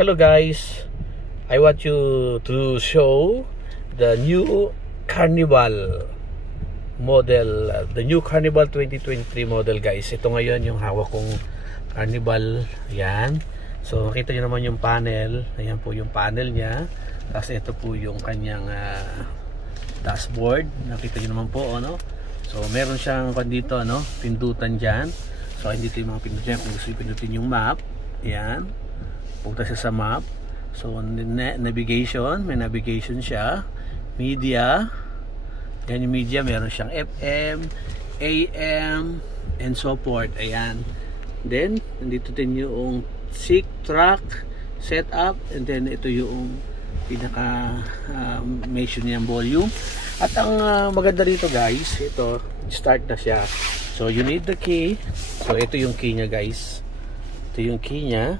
Hello guys, I want you to show the new Carnival model, the new Carnival 2023 model guys. Ito ngayon yung hawak kong Carnival. Yan. So makita nyo naman yung panel. Ayan po yung panel nya. Tapos ito po yung kanyang dashboard. Nakita nyo naman po, ano? So meron siyang dito, ano, pindutan dyan. So dito yung mga pindutan dyan. Kung gusto yung pindutin yung map. Ayan. Punta siya sa map. So navigation, may navigation siya. Media, yan yung media, meron siyang FM, AM, and so forth. Ayan. Then nandito din yung sync track setup, and then ito yung pinaka measure niyang volume. At ang maganda dito guys, ito start na siya. So you need the key. So ito yung key niya guys. Ito yung key niya.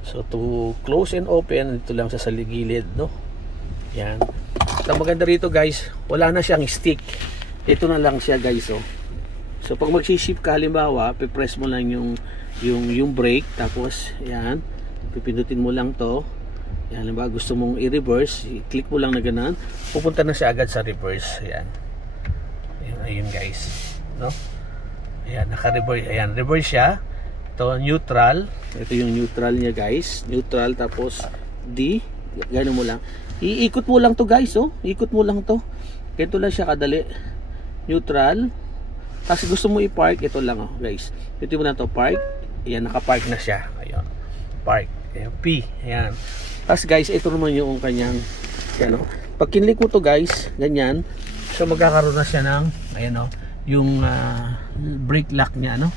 So to close and open, ito lang sa gilid, no? Yan. At ang maganda rito guys, wala na siyang stick. Ito na lang siya guys, oh. So pag mag-shift ka, halimbawa, pe-press mo lang yung brake, tapos yan, pipindutin mo lang to. Yan, halimbawa gusto mong i-reverse, i-click mo lang na ganun, pupunta na siya agad sa reverse. Yan. Ayun guys, no? Ayan, naka-reverse. Ayan, reverse siya. Ito, neutral. Ito yung neutral niya guys. Neutral, tapos D. Gano'n mo lang. Iikot mo lang to guys, oh. Iikot mo lang to. Ito lang siya kadali. Neutral. Tapos gusto mo i-park, ito lang, oh guys. Ito mo na to, park. Ayan, naka-park na siya. Ayan. Park. Ayan, P. Ayan. Tapos guys, ito naman yung kanyang, ayan, oh. Pag kinlik mo to guys, ganyan. So magkakaroon na siya ng, ayan, oh, yung brake lock niya, no?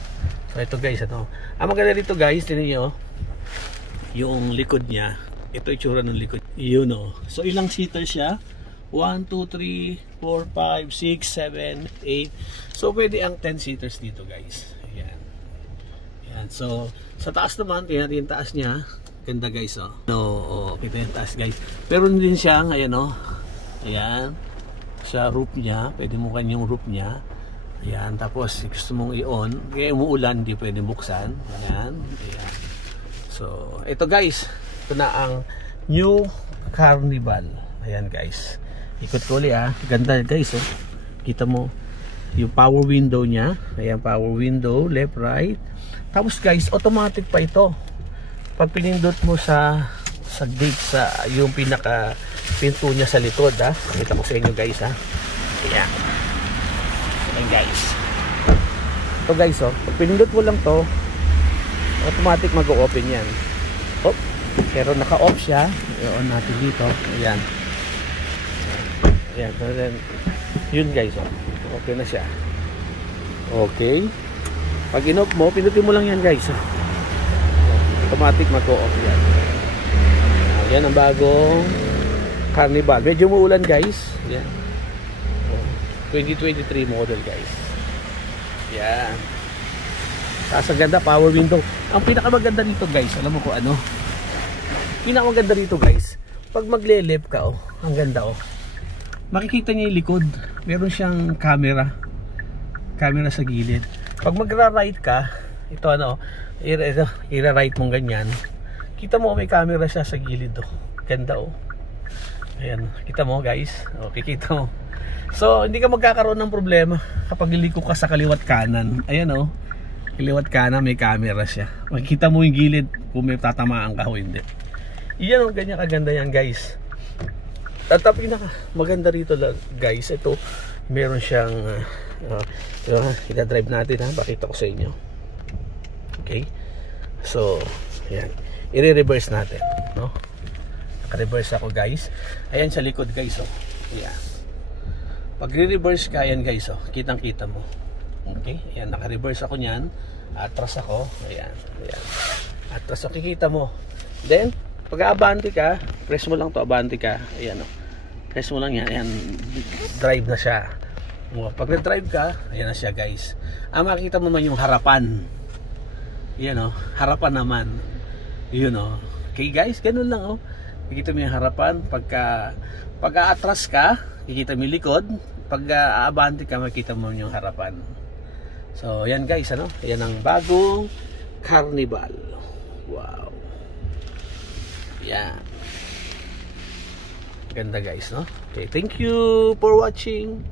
So ito guys, ito. Ang maganda dito guys, tingnan niyo yung likod niya. Ito itsura ng likod. Yun, oh. So ilang seater siya? 1, 2, 3, 4, 5, 6, 7, 8. So pwede ang 10 seaters dito guys. Ayan. Ayan. So sa taas naman, tingnan natin yung taas niya. Ganda guys, oh. No, oh, kita yung taas guys. Pero din siyang, ayan, oh. Ayan. Sa roof niya, pwede mo kanyang roof niya. Ayan, tapos gusto mong i-on, kaya umuulan, hindi pwede buksan. Ayan, ayan. So, ito guys, ito na ang new Carnival. Ayan guys, ikot ko ulit, ah. Ganda guys, oh. Kita mo yung power window niya. Ayan, power window, left, right. Tapos guys, automatic pa ito. Pag pinindot mo sa gate, sa yung pinaka pinto niya sa likod, ha. Pakita ko sa inyo guys, ha. Ayan. Ayan guys. Ito guys, oh, pag pinindot mo lang to, automatic mag-o-open yan. Oh, pero naka-off siya. I-on natin dito. Ayan. Ayan. Then, yun guys, oh, okay na siya. Okay. Pag in-off mo, pindutin mo lang yan guys, oh. Automatic mag-o-off yan. Ayan ang bagong Carnival. Medyo muulan guys. Ayan. 2023 model guys. Yan. Tapos ang ganda, power window. Ang pinakamaganda dito guys, alam mo kung ano? Pinakamaganda dito guys, pag magle-left ka, oh, ang ganda, oh. Makikita niyo yung likod. Meron siyang camera. Camera sa gilid. Pag magra-right ka, ito ano, ira-right mong ganyan. Kita mo may camera siya sa gilid, oh. Ganda, oh. Ayan, kita mo guys. Okay, kita mo. So, hindi ka magkakaroon ng problema kapag iliko ka sa kaliwat kanan. Ayan, oh. Kaliwat kanan, may camera siya. Makikita mo yung gilid kung may tatamaan ka o hindi. Iyan, oh, ganyan kaganda yan, guys. At ang pinaka maganda rito lang, guys, ito, meron siyang ita-drive natin, ha. Pakita ko sa inyo. Okay. So, ayan. I-reverse natin, no? Naka-reverse ako, guys. Ayan sa likod, guys, oh. Ayan. Pag re-reverse ka, ayan guys, oh, kitang-kita mo. Okay, ayan, naka-reverse ako niyan. Atras ako, ayan, ayan. Atras ako, kikita mo. Then, pag abante ka, press mo lang to, abante ka. Ayan, oh. Press mo lang yan, ayan, drive na siya. Pag na-drive ka, ayan na siya guys. Makikita mo naman yung harapan. Ayan, oh, harapan naman. Yun, oh. Okay guys, ganun lang, oh. Kikita mo yung harapan. Pag atras ka, kikita mo yung likod. Pag aabante ka, makita mo yung harapan. So, yan guys, ano? Yan ang bagong Carnival. Wow. Yan. Yan. Ganda guys, no? Okay, thank you for watching.